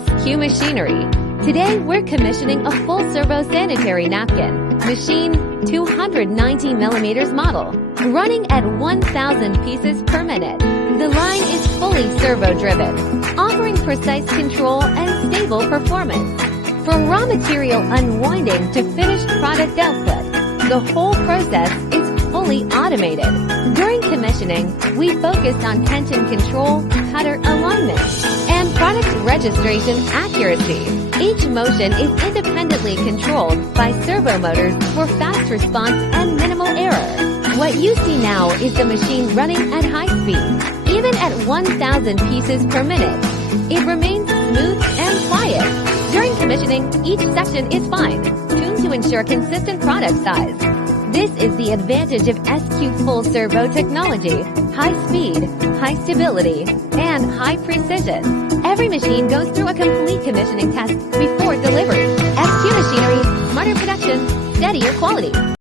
SQ Machinery. Today we're commissioning a full servo sanitary napkin, machine 290mm model, running at 1,000 pieces per minute. The line is fully servo-driven, offering precise control and stable performance. From raw material unwinding to finished product output, the whole process is fully automated. During commissioning, we focused on tension control, cutter alignment, and product registration accuracy. Each motion is independently controlled by servo motors for fast response and minimal error. What you see now is the machine running at high speed. Even at 1,000 pieces per minute, it remains smooth and quiet. During commissioning, each section is fine, tuned to ensure consistent product size. This is the advantage of SQ full servo technology: high speed, high stability, and high precision. Every machine goes through a complete commissioning test before delivery. SQ Machinery, smarter production, steadier quality.